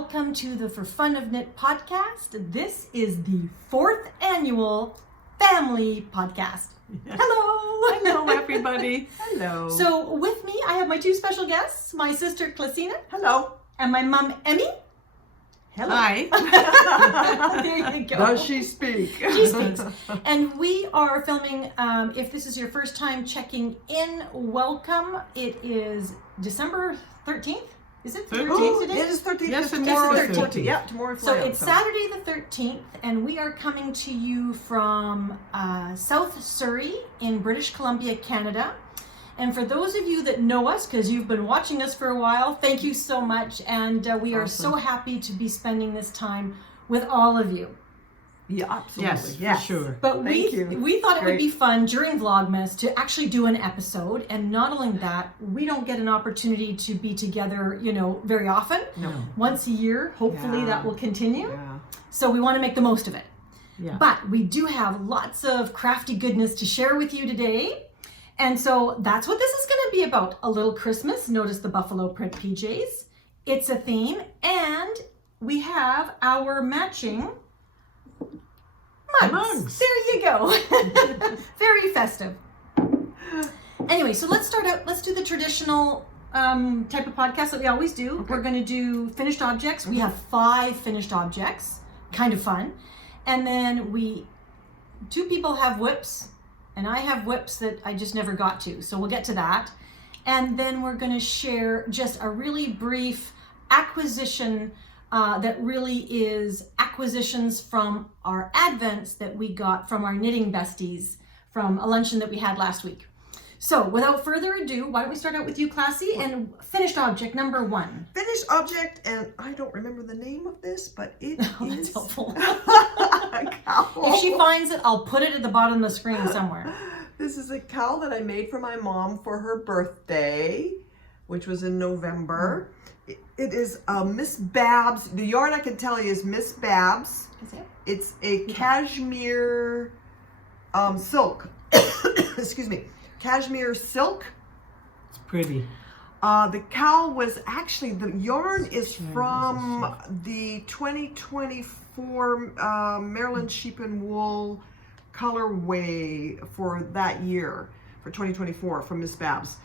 welcome to the For Fun of Knit podcast. This is the 4th annual family podcast. Hello! Hello, everybody. Hello. So with me, I have my 2 special guests, my sister Clasina. Hello. And my mom Emmy. Hello. Hi. There you go. Does she speak? She speaks. And we are filming, if this is your first time checking in, welcome. It is December 13th. Is it 13th Oh, today? it is 13th. Yes, tomorrow it is is 13th. 14th. Yeah, tomorrow is So fly out, it's Saturday the 13th, and we are coming to you from South Surrey in British Columbia, Canada. And for those of you that know us, because you've been watching us for a while, thank you so much. And we are so happy to be spending this time with all of you. Yeah, absolutely. Yes, for sure. But Thank you. we thought it would Great. be fun during Vlogmas to actually do an episode. And not only that, we don't get an opportunity to be together, very often. No. Once a year, hopefully Yeah. that will continue. Yeah. So we want to make the most of it. Yeah. But we do have lots of crafty goodness to share with you today. And so that's what this is going to be about. A little Christmas. Notice the buffalo print PJs. It's a theme. And we have our matching mugs. There you go. Very festive. Anyway, so let's start out. Let's do the traditional type of podcast that we always do. Okay. We're going to do finished objects. We have 5 finished objects. Kind of fun. And then 2 people have whips. And I have whips that I just never got to. So we'll get to that. And then we're going to share just a really brief acquisition that really is acquisitions from our advents that we got from our knitting besties from a luncheon that we had last week. So without further ado, why don't we start out with you, Classy, and finished object number 1. Finished object, and I don't remember the name of this, but it Oh, is that's helpful. a cowl. If she finds it, I'll put it at the bottom of the screen somewhere. This is a cowl that I made for my mom for her birthday, which was in November. It is Miss Babs. The yarn I can tell you is Miss Babs. Is it? It's a cashmere silk. Excuse me. Cashmere silk. It's pretty. The cowl was actually, the yarn is from the 2024 Maryland Sheep and Wool colorway for that year, for 2024, from Miss Babs.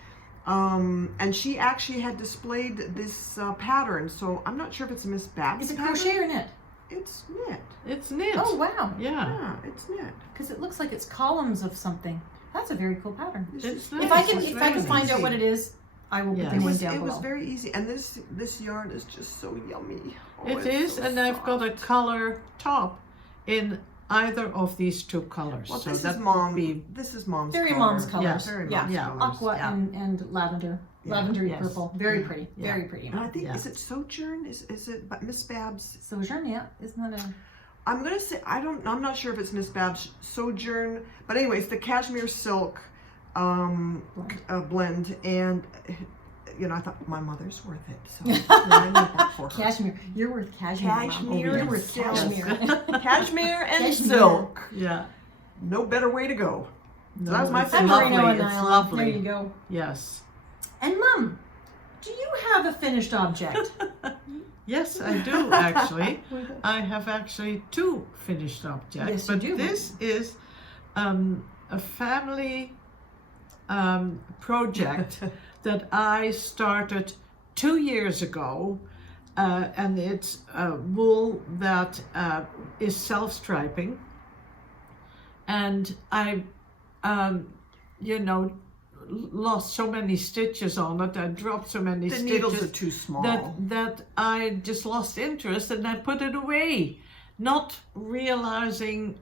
And she actually had displayed this pattern, so I'm not sure if it's a Miss Babs Is it pattern. crochet or knit? It's knit. It's knit. Oh, wow. Yeah. Yeah, it's knit. Because it looks like it's columns of something. That's a very cool pattern. It's If I can, nice. if I can find out what it is, I will put Yeah. the It link was, down it was below. very easy, and this yarn is just so yummy. Oh, It it's is, so and I've got a soft. color top in either of these 2 colors. Well, so this that is mom. would be This is mom's. Very color. mom's colors. Yes, Very Yeah. mom's Yeah. colors. Aqua Yeah. and lavender. Yeah. Lavender Yes. purple. Very Yeah. pretty. Yeah. Very pretty. And I think Yeah. is it Sojourn? Is it Miss Babs? Sojourn, yeah. Isn't that a... I'm gonna say I'm not sure if it's Miss Babs Sojourn, but anyways, the cashmere silk blend, and I thought my mother's worth it, so I made that for her. Cashmere. You're worth cashmere. Mom. Cashmere You're worth silk. cashmere. Cashmere and Cashmere. silk. Yeah. No better way to go. No, That was my it's I'm favorite. Merino and lovely. It's nylon. lovely. There you go. Yes. And Mom, do you have a finished object? Yes, I do actually. I have actually 2 finished objects. Yes, you but do. this is a family project that I started 2 years ago, and it's wool that is self-striping. And I, lost so many stitches on it. I dropped so many The stitches. needles are too small. that I just lost interest and I put it away, not realizing,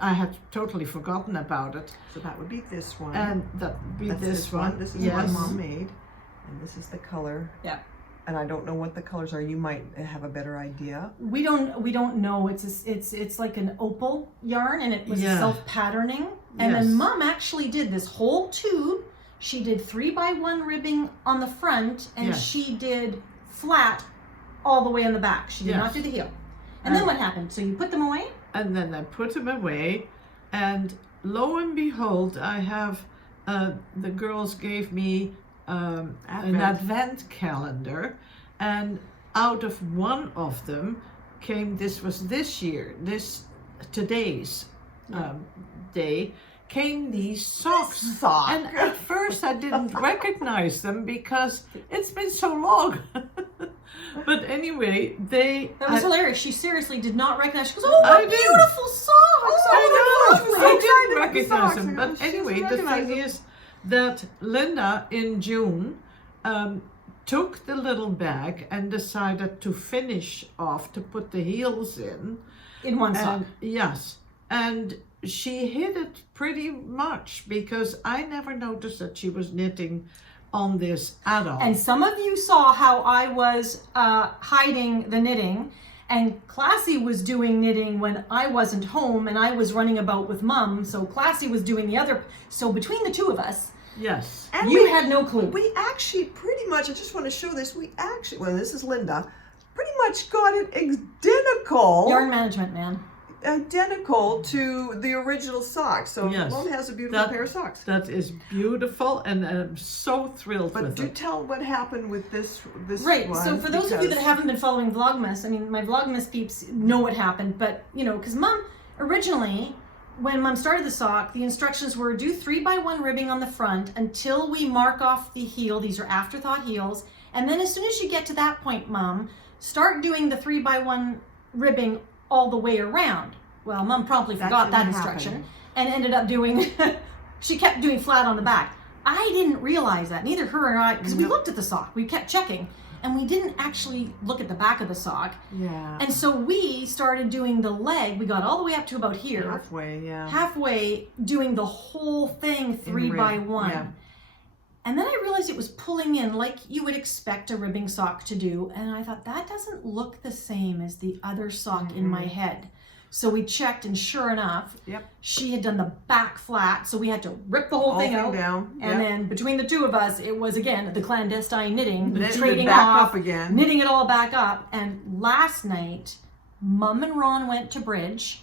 I had totally forgotten about it. So that would be this one. And that would be That's this one. This is yes. one Mom made, and this is the color. Yeah. And I don't know what the colors are. You might have a better idea. We don't know. It's like an opal yarn, and it was Yeah. self-patterning. And Yes. then Mom actually did this whole tube. She did 3x1 ribbing on the front, and Yes. she did flat all the way on the back. She did not Yes. do the heel. And then what happened? So you put them away? And then I put them away, and lo and behold, I have the girls gave me an advent calendar, and out of one of them came, today's day, came these socks. Sock. And at first I didn't recognize them because it's been so long. But anyway, That was hilarious. She seriously did not recognize. She goes, "Oh, what I did. beautiful socks!" I know, lovely. I I'm didn't trying to get the recognize socks. them. But She doesn't anyway, the recognize thing them. is that Linda in June took the little bag and decided to finish off, to put the heels in one sock. and yes, and she hid it pretty much because I never noticed that she was knitting on this at all. And some of you saw how I was hiding the knitting, and Classy was doing knitting when I wasn't home and I was running about with Mom. So Classy was doing the other. So between the two of us, yes, And you we had no clue. We actually pretty much, I just want to show this, well, this is Linda, pretty much got it identical. Yarn management, man. Identical to the original socks. So Yes. Mom has a beautiful pair of socks. that is beautiful, and I'm so thrilled But with do it. tell what happened with this Right. one. So for those of you that haven't been following Vlogmas, I mean, my Vlogmas peeps know what happened, but you know, because Mom originally, when Mom started the sock, the instructions were do 3x1 ribbing on the front until we mark off the heel. These are afterthought heels, and then as soon as you get to that point, Mom, start doing the 3x1 ribbing all the way around. Well, Mom promptly forgot that didn't instruction happen. and ended up doing. She kept doing flat on the back. I didn't realize that, neither her or I, because we Nope. looked at the sock, we kept checking, and we didn't actually look at the back of the sock. Yeah. And so we started doing the leg. We got all the way up to about here, Halfway, doing the whole thing 3x1. yeah. And then I realized it was pulling in like you would expect a ribbing sock to do. And I thought that doesn't look the same as the other sock in my head. So we checked, and sure enough, Yep. she had done the back flat. So we had to rip the whole thing out. down. And then between the two of us, it was again the clandestine knitting, the Knitting it trading back off, up again. knitting it all back up. And last night, Mom and Ron went to bridge,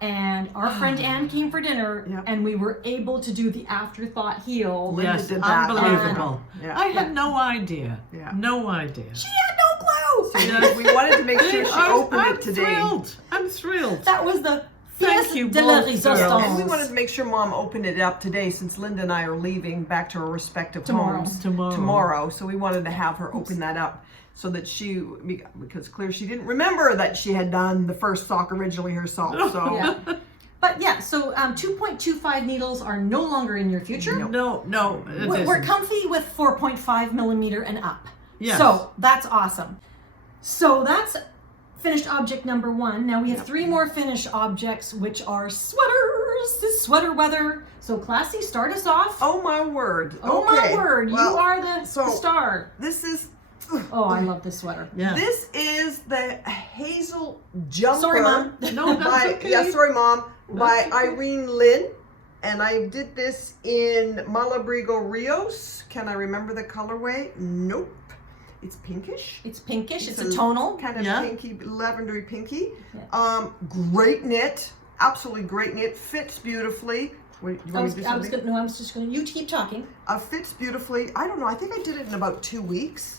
and our friend Anne came for dinner, Yep. and we were able to do the afterthought heel. Linda Yes, did that. unbelievable. Yeah. I had no idea. Yeah. No idea. She had no clue. Yes. We wanted to make sure she opened I'm it today. Thrilled. I'm thrilled. That was the Thank pièce you de la both, girls. résistance. And we wanted to make sure Mom opened it up today, since Linda and I are leaving back to our respective Tomorrow. homes Tomorrow. So we wanted to have her open that up so that because clear she didn't remember that she had done the first sock originally herself. So Yeah. But yeah, so 2.25 needles are no longer in your future. No, it We're isn't. comfy with 4.5 millimeter and up. Yes. So that's awesome. So that's finished object number 1. Now we have 3 more finished objects, which are sweaters. This sweater weather. So Classy, start us off. oh my word. Oh Okay. my word, Well, you are the so- star. This is Oh, I love this sweater. Yeah. This is the Hazel Jumper. Sorry, Mom. No, that's by, okay. Yeah, sorry, Mom. By That's okay. Irene Lynn. And I did this in Malabrigo Rios. Can I remember the colorway? Nope. It's pinkish. It's pinkish. It's It's a tonal. Kind of Yeah. pinky, lavendery pinky. Yeah. Great knit. Absolutely great knit. Fits beautifully. Wait, you I want was, me to do I was something? gonna, no, I was just gonna. You keep talking. Fits beautifully. I don't know. I think I did it in about 2 weeks.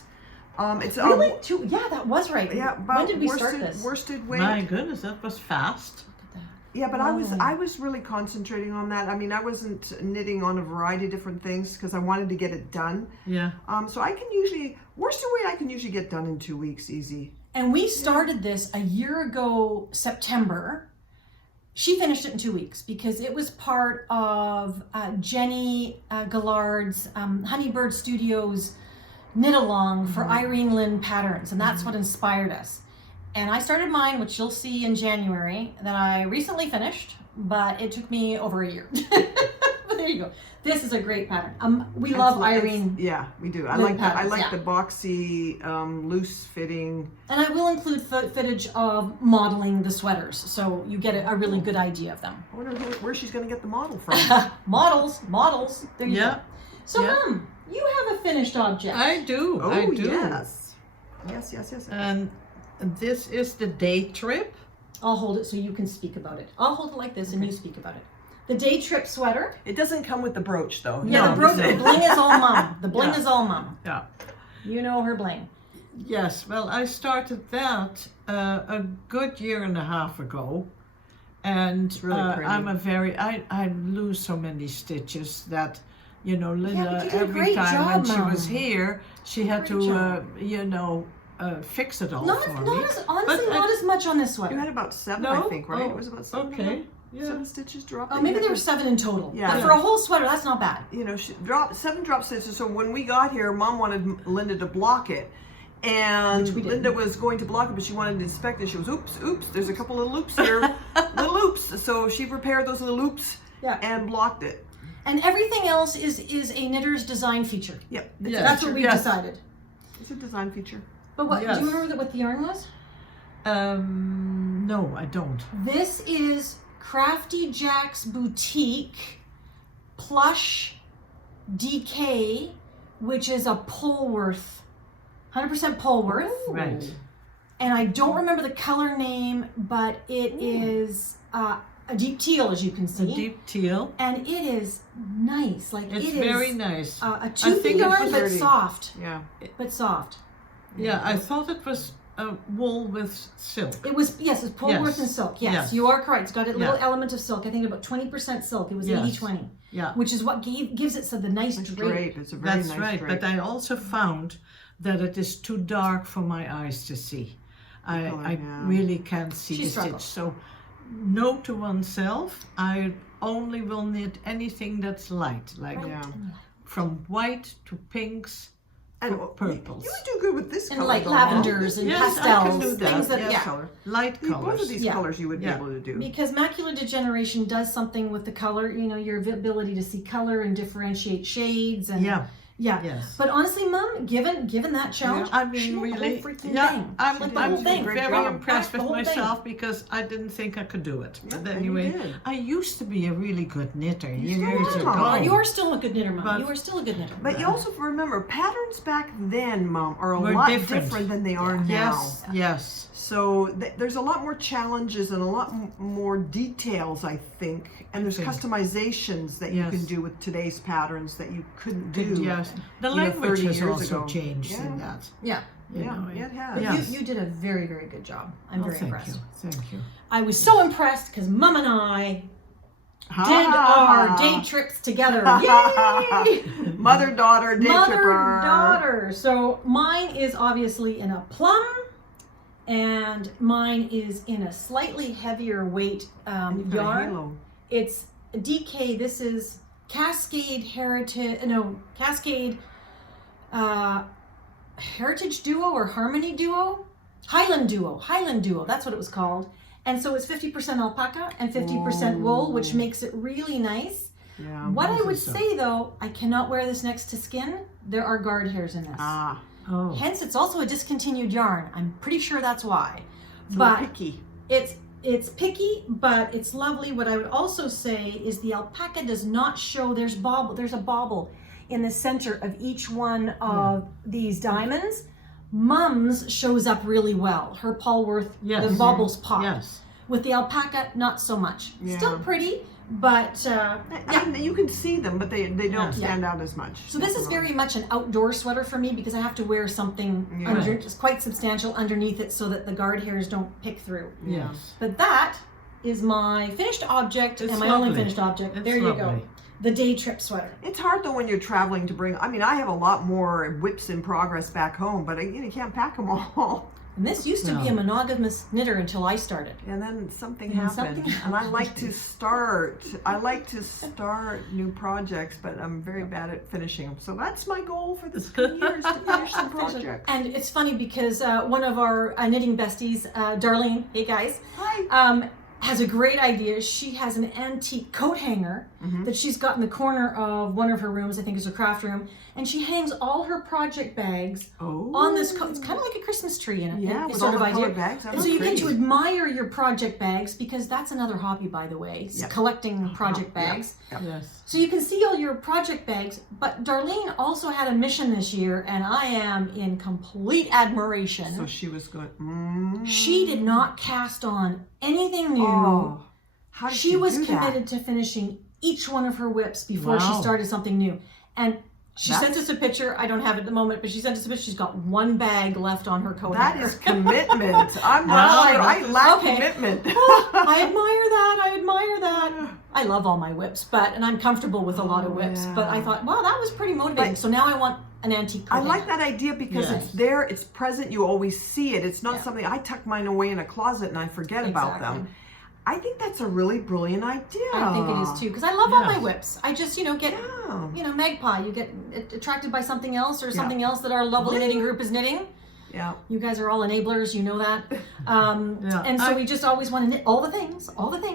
It's Really? Yeah, that was right. yeah. When About did we start this? worsted weight. My goodness, that was fast. Yeah, but Oh. I was really concentrating on that. I mean, I wasn't knitting on a variety of different things because I wanted to get it done. Yeah. So I can usually worsted weight I can usually get done in 2 weeks easy. And we started this a year ago, September. She finished it in 2 weeks because it was part of Jenny Gallard's Honeybird Studios knit along for Irene Lynn patterns, and that's what inspired us. And I started mine, which you'll see in January, that I recently finished, but it took me over a year. But there you go. This is a great pattern. We love Irene. Yeah, we do. I Lynn like that. I patterns, like yeah. the boxy, loose fitting. And I will include footage of modeling the sweaters, so you get a really good idea of them. I wonder where she's going to get the model from. Models. There you Yeah. go. So, Yeah. Mom, you have a finished object. I do. Oh I do. yes, yes. And this is the day trip. I'll hold it so you can speak about it. I'll hold it like this and you speak about it. The day trip sweater. It doesn't come with the brooch though. Yeah, No, the brooch, no. the bling is all Mom. The bling Yeah. is all Mom. Yeah. You know her bling. Yes, well, I started that a good year and a half ago, and really pretty. I lose so many stitches that, you know, Linda, but you did a every great time job, when she Mom. was here, she had Great to, job. you know, fix it all Not, for me. not as honestly, But not as much on this You sweater. had about 7, No? I think, right? Oh, It was about 7. okay. Yeah. 7 stitches dropped. Oh, that maybe you there had were 7 in total. Yeah. But for a whole sweater, that's not bad. you know, she dropped 7 drop stitches. So when we got here, Mom wanted Linda to block it, and Which we did. Linda was going to block it, but she wanted to inspect it. She was, oops, there's a couple of loops here, little loops. So she repaired those little loops Yeah. and blocked it. And everything else is a knitter's design feature. Yep, Yeah. That's what we Yes. decided. it's a design feature. But what Yes. do you remember what the yarn was? No, I don't. This is Crafty Jack's Boutique Plush DK, which is a Polworth, 100% Polworth. Right. And I don't remember the color name, but it is a deep teal, as you can A see. deep teal. And it is nice. Like It's it very is nice. a toothy think it's yarn, but pretty. soft. Yeah. But soft. Yeah, I thought it was wool with silk. It was, yes, it's Polworth Yes. and silk. Yes, Yes. you are correct. It's got a little Yeah. element of silk. I think about 20% silk. It was Yes. 80-20, Yeah. which is what gives it the nice It's drape. drape. It's a very That's nice right, drape. but I also found that it is too dark for my eyes to see. I color, yeah. really can't see She the struggles. stitch. So, note to oneself, I only will knit anything that's light, like Right. Yeah. from white to pinks. And Purples. You would do good with this And color. like though, Mom. lavenders and Yes, I pastels, can do that. things that, Yes. yeah. Color. Light Both of colors. these Yeah. colors you would Yeah. be able to do. Because macular degeneration does something with the color, you know, your ability to see color and differentiate shades and Yeah, yeah. yes. But honestly, Mom, given that challenge, I she mean, went the really, whole freaking yeah, thing. I'm, She went the I'm whole thing. Great very job. impressed The with whole thing. myself because I didn't think I could do it. Yeah, But and you anyway, did. I used to be a really good knitter still years are, ago. Mom. You are still a good knitter, Mom. But- You are still a good knitter. But you also remember, patterns back then, Mom, are a Were lot different. different than they are now. Yes, yes. So there's a lot more challenges and a lot more details, I think. And there's think. customizations that you Yes. can do with today's patterns that you couldn't do. Yes, the you know, language 30 has years also ago. changed Yeah. in that. Yeah. You Yeah, know, it has. But Yes. you did a very, very good job. I'm Oh, very thank impressed. you, thank you. I was so impressed because Mom and I Ha! did our day trips together. Yay! Mother-daughter day tripper. Mother-daughter. So mine is obviously in a plum, and mine is in a slightly heavier weight You've got a yarn. halo. It's DK. This is Cascade Heritage. No, Cascade Heritage Duo or Harmony Duo, Highland Duo. Highland Duo. That's what it was called. And so it's 50% alpaca and 50% wool, which Ooh. makes it really nice. Yeah. What I this would is so- say though, I cannot wear this next to skin. There are guard hairs in this. Ah, Oh, Hence, it's also a discontinued yarn. I'm pretty sure that's why. so But picky. it's picky, but it's lovely. What I would also say is the alpaca does not show. There's a bauble in the center of each one of these diamonds. Mum's shows up really well. Her Polworth, yes. the baubles pop. Yes. With the alpaca, not so much. Yeah. Still pretty, but I mean, you can see them, but they don't Yeah. stand out as much. so this is very much an outdoor sweater for me because I have to wear something Yeah. under, just quite substantial underneath it so that the guard hairs don't pick through. Yes. But that is my finished object It's and my only lovely. finished object. It's there you go. lovely. The day trip sweater. It's hard though when you're traveling to bring. I mean, I have a lot more whips in progress back home, but you can't pack them all. And this used to be a No. monogamous knitter until I started. And then something And happened. something And I happened. like to start. I like to start new projects, but I'm very bad at finishing them. So that's my goal for this coming year is to finish some projects. And it's funny because one of our knitting besties, Darlene, hey guys, Hi. has a great idea. She has an antique coat hanger that she's got in the corner of one of her rooms, I think is a craft room, and she hangs all her project bags Oh. on this coat. It's kind of like a Christmas tree in it. Yeah, it's with sort all of the idea. colored bags. That And so looks you get to pretty. admire your project bags because that's another hobby, by the way, is Yep. collecting project Yep. bags. Yes. So you can see all your project bags, but Darlene also had a mission this year, and I am in complete admiration. So she was going. She did not cast on anything new. Oh. How did She was do that? committed to finishing each one of her whips before she Wow. started something new. And She sent us a picture. I don't have it at the moment, but she sent us a picture. She's got one bag left on her coat. That hanger. is commitment. I'm not sure. I lack commitment. I admire that. I admire that. I love all my whips, and I'm comfortable with a lot of whips. yeah. But I thought, wow, that was pretty motivating. So now I want an antique coat I like hanger. that idea because Yes. it's there, it's present, you always see it. It's not Yeah. something I tuck mine away in a closet and I forget about them. I think that's a really brilliant idea. I think it is too, because I love all my Yes. whips. I just, get, Yeah. magpie. You get attracted by something else or something else that our lovely knitting group is knitting. Yeah. You guys are all enablers, you know that. Yeah. And so we just always want to knit all the things.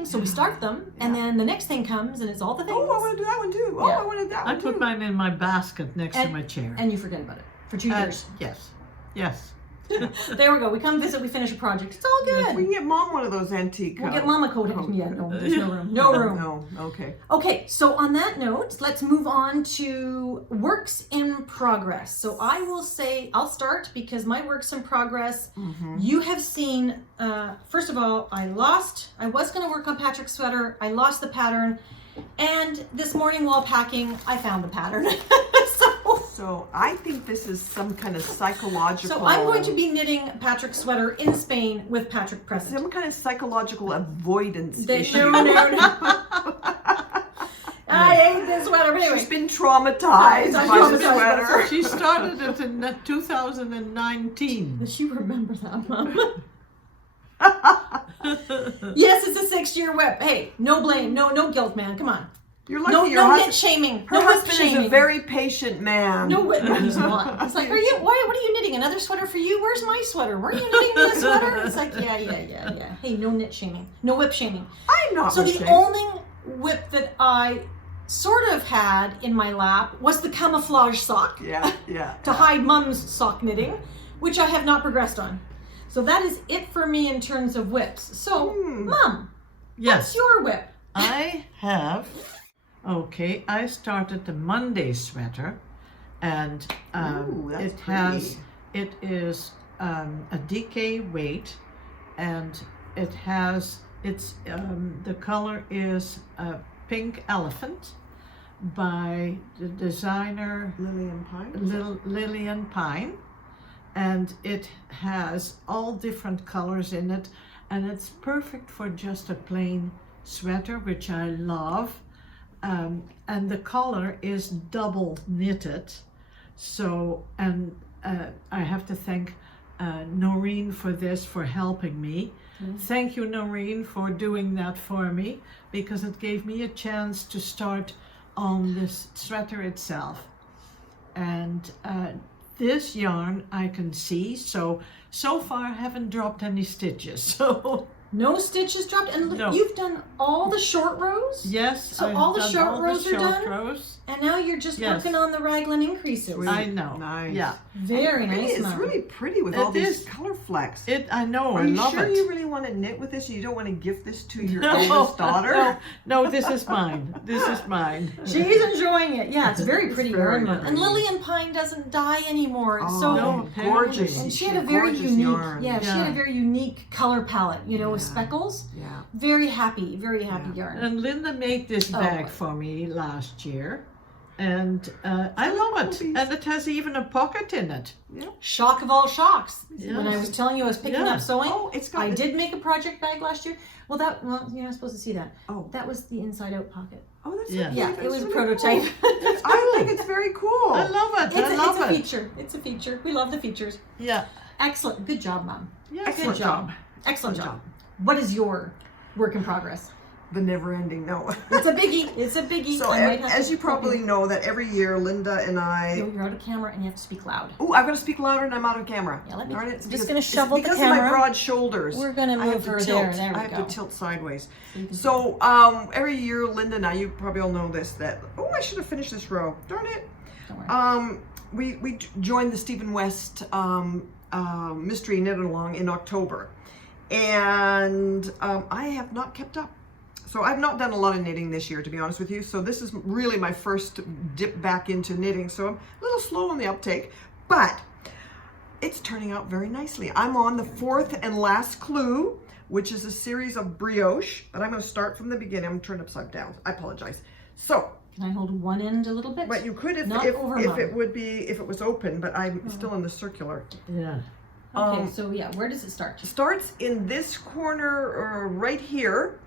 So we start them, and then the next thing comes, and it's all the things. Oh, I want to do that one too. Oh, Yeah. I want to do that I one put too. mine in my basket next to my chair. And you forget about it for 2 years. Yes. Yes. There we go. We come visit, we finish a project. It's all good. We can get Mom one of those antique. We'll get Mama coat. Yeah, no, there's no room. No room. No, okay. Okay, so on that note, let's move on to works in progress. So I will say, I'll start because my works in progress, you have seen, first of all, I was going to work on Patrick's sweater. I lost the pattern. And this morning while packing, I found the pattern. So I think this is some kind of psychological. So I'm going to be knitting Patrick's sweater in Spain with Patrick present. some kind of psychological avoidance No, issue. no. I hate this sweater. But anyway, She's been traumatized I'm by the traumatized by the sweater. She started it in 2019. does she remember that, Mom? Yes, it's a 6-year whip. Hey, no blame, no guilt, man. Come on. You're lucky No, your no husband. knit shaming. Her No whip husband shaming. is a very patient man. No whip. No, he's not. It's like, what are you knitting? Another sweater for you? Where's my sweater? Were you knitting me a sweater? It's like, yeah. Hey, no knit shaming. No whip shaming. I'm not. So the ashamed. only whip that I sort of had in my lap was the camouflage sock Yeah. to hide Mom's sock knitting, which I have not progressed on. So that is it for me in terms of whips. So, Mom, Yes. what's your whip? I have. Okay, I started the Monday sweater, and Ooh, that's it is a DK weight, and the color is a pink elephant by the designer Lillian Pine. Lillian Pine, and it has all different colors in it, and it's perfect for just a plain sweater, which I love. And the collar is double knitted. So, and I have to thank Noreen for helping me. Thank you, Noreen, for doing that for me, because it gave me a chance to start on this sweater itself. And this yarn I can see, so far I haven't dropped any stitches. So No stitches dropped, and look, No. you've done all the short rows. yes, So I've all the done short all rows the are short done? rows. And now you're just Yes. working on the raglan increases. Sweet. I know. Nice. Yeah. Very nice, It's Mom. really pretty with It all these is. color flecks. I know. Are I you love sure it. you really want to knit with this? You don't want to gift this to your No, oldest daughter? No, this is mine. This is mine. She's enjoying it. Yeah, it's very pretty very yarn. Mom. And pretty. Lillian Pine doesn't dye anymore. It's so no, gorgeous. and she She's had a very gorgeous unique, yarn. she had a Yeah. very unique color palette, with Yeah. speckles. Yeah. Very happy yarn. And Linda made this bag for me last year. And I love it. And it has even a pocket in it. Shock of all shocks. When I Yes. was telling you I was picking Yeah. up sewing, Oh, it's got I the- did make a project bag last year. Well, you're not supposed to see that. Oh. That was the inside out pocket. Oh, that's Yeah. so Yeah, cute. it was a That's really prototype. cool. I think it's very cool. I love it. I love it's a it. feature. It's a feature. We love the features. Yeah. Excellent. Good job, Mom. Yes. Excellent Good job. job. Excellent Good job. job. What is your work in progress? The never ending, no. It's a biggie. It's a biggie. So, I might have as to you probably know, that every year Linda and I. You're out of camera and you have to speak loud. Oh, I've got to speak louder and I'm out of camera. Yeah, let me. Darn it, I'm it's just because- gonna it's shovel the because camera. of my broad shoulders. We're gonna I have move to her tilt. there. There we I have go. to tilt sideways. you can So every year, Linda and I, you probably all know this, that, oh, I should have finished this row. Darn it. Don't worry. We joined the Stephen West Mystery Knit Along in October. And I have not kept up. So I've not done a lot of knitting this year, to be honest with you. So this is really my first dip back into knitting. So I'm a little slow on the uptake, but it's turning out very nicely. I'm on the 4th and last clue, which is a series of brioche, but I'm going to start from the beginning. I'm turned upside down. I apologize. So Can I hold one end a little bit? But you could if Not over if mine. it would be if it was open, but I'm still in the circular. Yeah. Okay, so yeah, where does it start? Starts in this corner right here,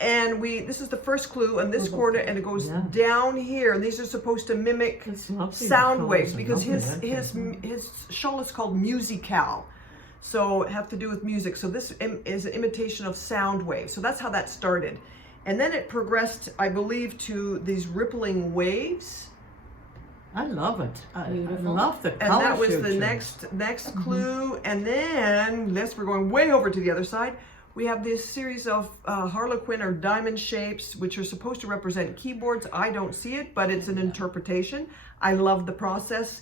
and this is the first clue in this corner, and it goes down here, and these are supposed to mimic sound waves because his shawl is called musical, so it have to do with music. So this is an imitation of sound waves. So that's how that started, and then it progressed, I believe, to these rippling waves. I love it. I love the color. And that was the shoot. next clue. And then, we're going way over to the other side. We have this series of harlequin or diamond shapes, which are supposed to represent keyboards. I don't see it, but it's an interpretation. I love the process,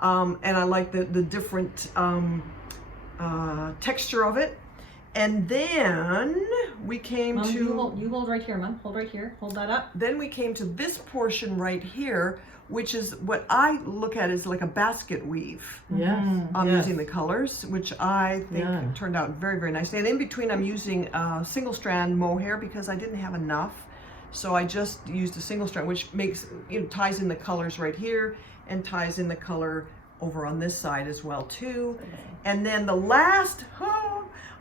and I like the different texture of it. And then we came Mom, to... you hold right here, Mom. Hold right here. Hold that up. Then we came to this portion right here, which is what I look at as like a basket weave. Yes. Using the colors, which I think turned out very, very nicely. And in between, I'm using single strand mohair because I didn't have enough. So I just used a single strand, which makes, ties in the colors right here and ties in the color over on this side as well too. And then the last,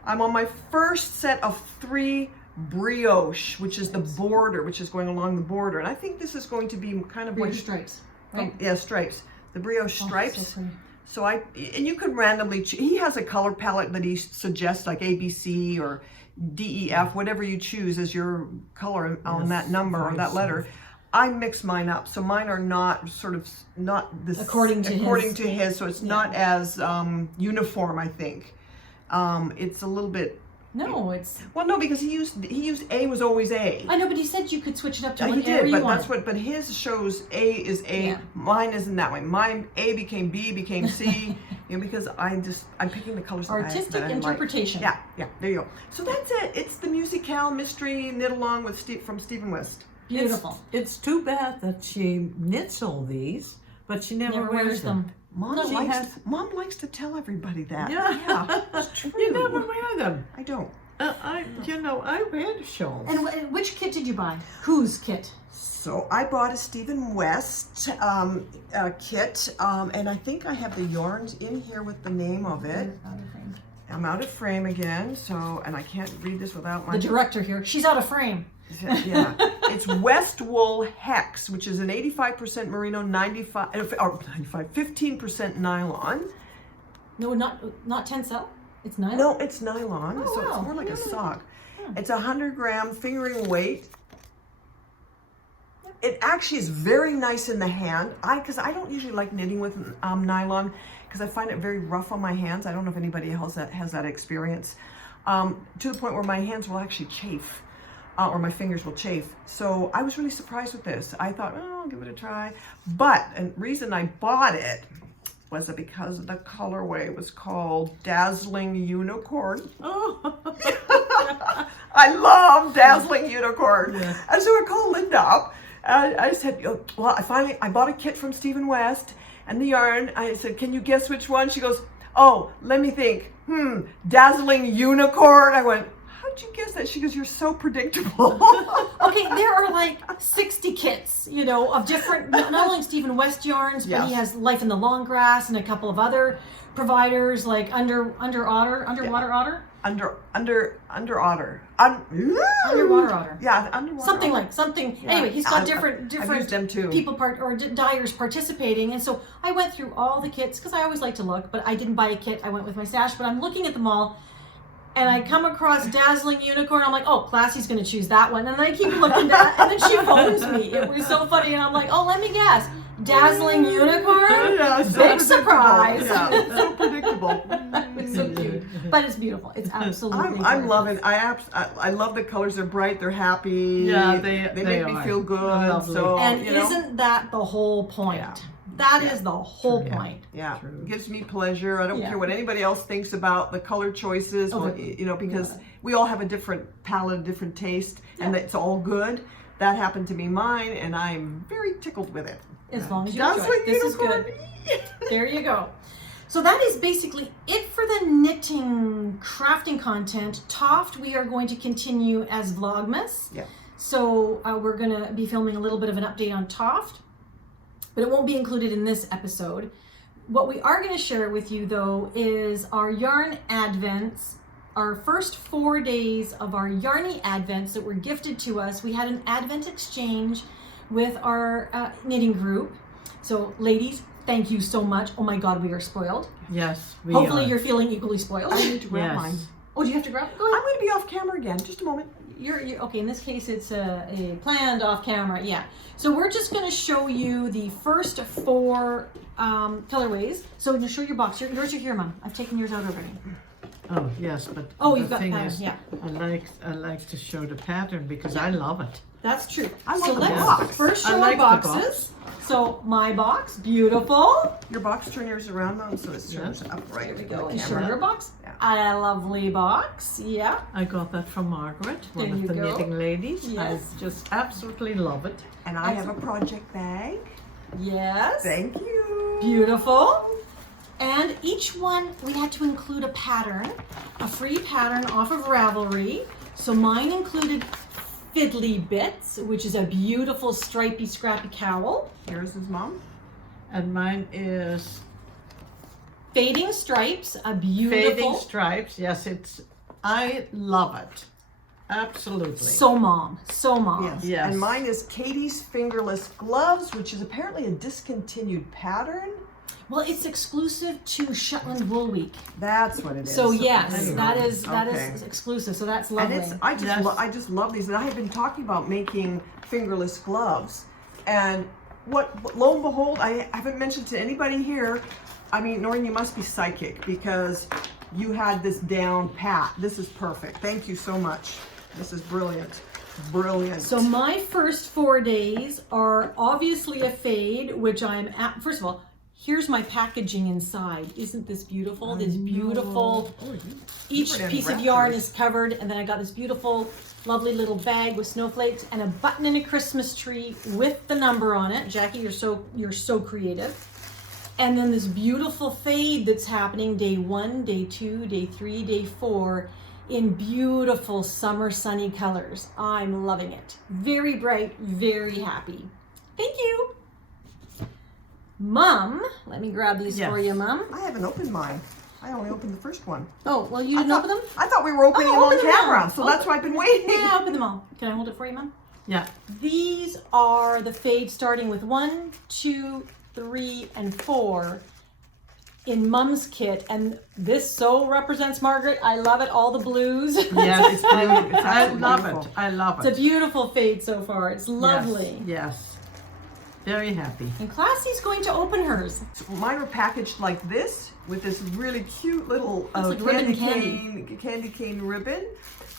I'm on my first set of 3 brioche, which is the border, which is going along the border. And I think this is going to be kind of Brioche like stripes, right? Yeah, stripes. The brioche stripes. So pretty. So and you could randomly, he has a color palette that he suggests, like ABC or DEF, whatever you choose as your color on that number or that letter. I mix mine up, so mine are not this according to his, so it's not as uniform. I think it's a little bit. No, it's... Well, no, because he used A was always A. I know, but he said you could switch it up to He whatever did, you but want. but his shows A is A. Yeah. Mine isn't that way. Mine A became B, became C, because I'm picking the colors Artistic that I interpretation. like. Yeah, there you go. So that's it. It's the musical mystery knit along with from Stephen West. Beautiful. It's too bad that she knits all these, but she never wears them. Mom likes to tell everybody that. Yeah, it's true. You never wear them. I don't. I wear shawls. And which kit did you buy? Whose kit? So I bought a Stephen West kit, and I think I have the yarns in here with the name of it. I'm out of frame again, and I can't read this without my... The director here, she's out of frame. Yeah, it's West Wool Hex, which is an 85% merino, 15% nylon. No, not tencel. It's nylon. No, it's nylon, Oh, so wow. it's more like a sock. Yeah. It's 100-gram fingering weight. It actually is very nice in the hand. Because I don't usually like knitting with nylon because I find it very rough on my hands. I don't know if anybody else has that experience. To the point where my hands will actually chafe. Or my fingers will chafe. So I was really surprised with this. I thought, I'll give it a try. But the reason I bought it was that because the colorway was called Dazzling Unicorn. Oh. I love Dazzling Unicorn. Yeah. And so I called Linda up. I said, well, I bought a kit from Stephen West and the yarn. I said, can you guess which one? She goes, oh, let me think. Dazzling Unicorn. I went, how'd you guess that? She goes, you're so predictable. Okay, there are like 60 kits, of different, not only Stephen West yarns, but he has Life in the Long Grass and a couple of other providers like Underwater Otter. Underwater Otter. Underwater Otter. Yeah, Underwater Something. Yeah. Anyway, he's got different I've used them too. people dyers participating, and so I went through all the kits because I always like to look, but I didn't buy a kit. I went with my stash, but I'm looking at them all. And I come across Dazzling Unicorn. I'm like, oh, Classy's going to choose that one. And I keep looking down, and then she phones me. It was so funny. And I'm like, oh, let me guess. Dazzling Unicorn? Yeah, big surprise. Yeah, so predictable. It's so cute. But it's beautiful. It's absolutely I'm loving I love the colors. They're bright. They're happy. Yeah, they make me feel good. Lovely. So, and isn't that the whole point? Yeah. That is the whole point. Yeah, it gives me pleasure. I don't care what anybody else thinks about the color choices, because we all have a different palette, a different taste, and it's all good. That happened to be mine, and I'm very tickled with it. As long as you enjoy it. This is good. There you go. So that is basically it for the knitting, crafting content. Toft, we are going to continue as Vlogmas. Yeah. So we're gonna be filming a little bit of an update on Toft, but it won't be included in this episode. What we are gonna share with you though is our yarn advents, our first 4 days of our Yarny advents that were gifted to us. We had an advent exchange with our knitting group. So ladies, thank you so much. Oh my God, we are spoiled. Yes, we Hopefully are. you're feeling equally spoiled. I need to grab Yes. mine. Oh, do you have to grab? Go I'm ahead. going to be off camera again. Just a moment. You're okay. In this case, it's a planned off camera. Yeah. So we're just going to show you the first 4 colorways. So you show your box. Yours are here, Mom. I've taken yours out already. Oh yes, but Oh, the you've got thing pattern. is, Yeah, I like to show the pattern because I love it. that's true. I love So the let's box. first I show like the our box. boxes. So my box, beautiful. Your box turn yours around, Mom, so it turns Yes. up right. There we in go. the And show camera. your box. Yeah. A lovely box. Yeah. I got that from Margaret, one There of you the go. knitting ladies. Yes. I just absolutely love it. And I have a project bag. Yes. Thank you. Beautiful. And each one, we had to include a pattern, a free pattern off of Ravelry. So mine included Fiddly Bits, which is a beautiful stripy, scrappy cowl. Yours is Mom. And mine is Fading Stripes, a Fading beautiful, Stripes. Yes, I love it. Absolutely. so mom. Yes. Yes. And mine is Katie's Fingerless Gloves, which is apparently a discontinued pattern. Well, it's exclusive to Shetland Wool Week. That's what it is. So yes, there you that go. is Okay. exclusive. So that's And lovely. it's Yes. I just love these, and I have been talking about making fingerless gloves. And what lo and behold, I haven't mentioned to anybody here. I mean, Noreen, you must be psychic because you had this down pat. This is perfect. Thank you so much. This is brilliant, brilliant. So my first 4 days are obviously a fade, which I'm at. First of all, here's my packaging inside. Isn't this beautiful? This beautiful, each Different piece of wrappers. yarn is covered, and then I got this beautiful, lovely little bag with snowflakes and a button and a Christmas tree with the number on it. Jackie, you're so creative. And then this beautiful fade that's happening day 1, day 2, day 3, day 4 in beautiful summer sunny colors. I'm loving it. Very bright, very happy. Thank you. Mom, let me grab these Yes. for you, Mom. I haven't opened mine. I only opened the first one. Oh, well, you I didn't thought, open them? I thought we were opening Oh, them on open them all. camera, so that's why I've been waiting. Yeah, open them all. Can I hold it for you, Mom? Yeah. These are the fades starting with 1, 2, 3, and 4 in Mom's kit, and this so represents Margaret. I love it. All the blues. Yes, It's beautiful. It's I absolutely love beautiful. it. I love It's a it. beautiful fade so far. It's lovely. Yes. Very happy. And Classy's going to open hers. Mine are packaged like this with this really cute little Looks like ribbon candy cane ribbon.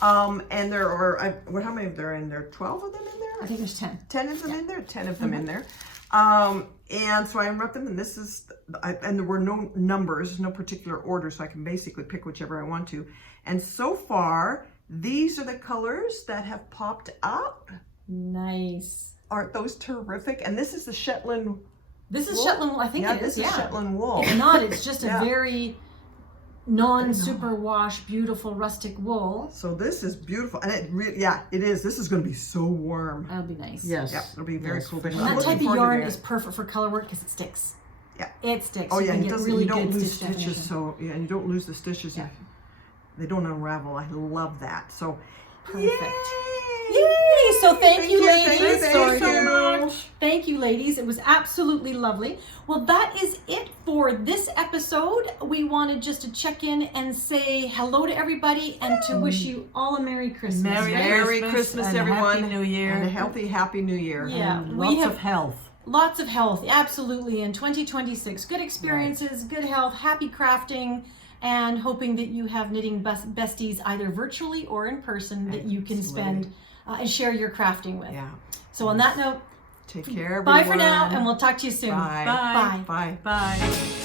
And there are, how many of there in there? 12 of them in there? I think there's 10. 10 of them in there? 10 of them in there. And so I unwrapped them, and this is, and there were no numbers, no particular order, so I can basically pick whichever I want to. And so far, these are the colors that have popped up. Nice. Aren't those terrific? And this is the Shetland. This is Wool? Shetland wool. I think Yeah, it is. this is Shetland wool. If not, it's just Yeah. a very non-superwash, beautiful rustic wool. So this is beautiful, and it really, yeah, it is. This is going to be so warm. That'll be nice. Yes. Yeah, it'll be very Yes. cool. And I'm that looking type of forward to yarn doing is it. perfect for color work because it sticks. Yeah. It sticks. Oh You yeah, can it get doesn't. really You don't good lose stitch stitches, definition. so yeah, and you don't lose the stitches. Yeah. They don't unravel. I love that. So Perfect. Yay! Yay! So thank you, ladies. Thank you so much. Thank you, ladies. It was absolutely lovely. Well, that is it for this episode. We wanted just to check in and say hello to everybody and to wish you all a Merry Christmas. Merry Christmas, and everyone. Happy New Year. And a healthy, happy New Year. Yeah. And we lots have of health. lots of health, absolutely, in 2026. Good experiences, good health, happy crafting, and hoping that you have knitting besties either virtually or in person that you can Absolutely. spend and share your crafting with. Yeah. So on that note, Take care, everyone. bye for now, and we'll talk to you soon. Bye. Bye. Bye. Bye.